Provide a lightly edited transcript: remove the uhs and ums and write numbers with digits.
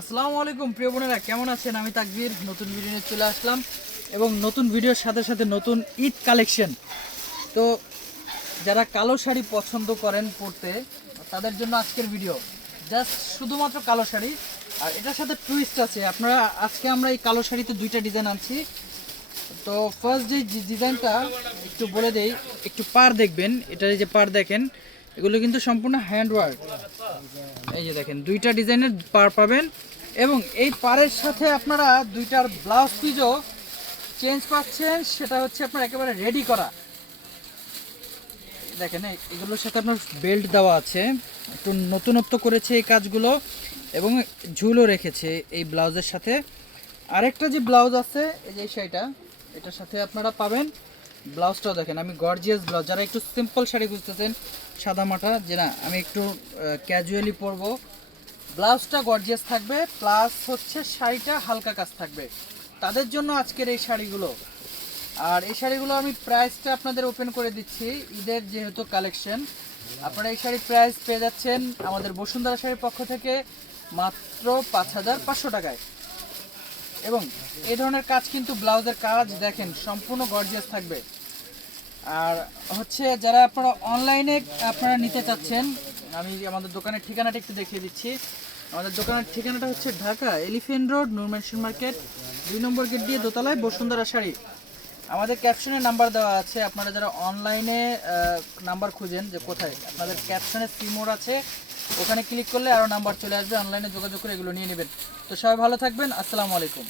আসসালামু আলাইকুম প্রিয় বোনেরা, কেমন আছেন? আমি তাকবীর নতুন ভিডিও নিয়ে চলে আসলাম এবং নতুন ভিডিওর সাথে সাথে নতুন ঈদ কালেকশন। তো যারা কালো শাড়ি পছন্দ করেন পরতে, তাদের জন্য আজকের ভিডিও জাস্ট শুধুমাত্র কালো শাড়ি। আর এটার সাথে টুইস্ট আছে। আপনারা আজকে আমরা এই কালো শাড়িতে দুইটা ডিজাইন আনছি। তো ফার্স্ট যে ডিজাইনটা একটু বলে দেই, একটু পার দেখবেন। এটার এই যে পার দেখেন, এগুলো কিন্তু সম্পূর্ণ হ্যান্ডওয়ার্ক। এই যে দেখেন দুইটা ডিজাইনের পার পাবেন এবং এই পারের সাথে আপনারা দুইটার ব্লাউজ পিসও চেঞ্জ পাচ্ছেন। সেটা হচ্ছে আপনার একেবারে রেডি করা। দেখেন এগুলোর সাথে আপনার বেল্ট দেওয়া আছে, একটু নতুনত্ব করেছে এই কাজগুলো এবং ঝুলও রেখেছে এই ব্লাউজের সাথে। আরেকটা যে ব্লাউজ আছে এই যে শাড়িটা, এটার সাথে আপনারা পাবেন ব্লাউজটাও। দেখেন আমি গর্জিয়াস ব্লাউজ, যারা একটু সিম্পল শাড়ি খুঁজতেছেন সাদা মাটা, যে না আমি একটু ক্যাজুয়ালি পরবো, ব্লাউজটা গর্জিয়াস থাকবে, প্লাস হচ্ছে শাড়িটা হালকা কাজ থাকবে, তাদের জন্য আজকের এই শাড়িগুলো। আর এই শাড়িগুলো আমি প্রাইসটা আপনাদের ওপেন করে দিচ্ছি, ঈদের যেহেতু কালেকশন। আপনারা এই শাড়ির প্রাইস পেয়ে যাচ্ছেন আমাদের বসুন্ধরা শাড়ির পক্ষ থেকে মাত্র 5,500 টাকায়। এবং এই ধরনের কাজ কিন্তু ব্লাউজের কাজ দেখেন সম্পূর্ণ গর্জিয়াস থাকবে। আর হচ্ছে যারা আপনারা অনলাইনে আপনারা নিতে চাচ্ছেন, আমি আমাদের দোকানের ঠিকানাটা একটু দেখিয়ে দিচ্ছি। আমাদের দোকানের ঠিকানাটা হচ্ছে ঢাকা এলিফ্যান্ট রোড, নূর মেনশন মার্কেট, 2 নম্বর গেট দিয়ে দোতলায়, বসুন্ধরা শাড়ি। আমাদের ক্যাপশনে নাম্বার দেওয়া আছে। আপনারা যারা অনলাইনে নাম্বার খুঁজেন যে কোথায়, আপনাদের ক্যাপশনে সিমোর আছে, ওখানে ক্লিক করলে আরও নাম্বার চলে আসবে। অনলাইনে যোগাযোগ করে এগুলো নিয়ে নেবেন। তো সবাই ভালো থাকবেন। আসসালামু আলাইকুম।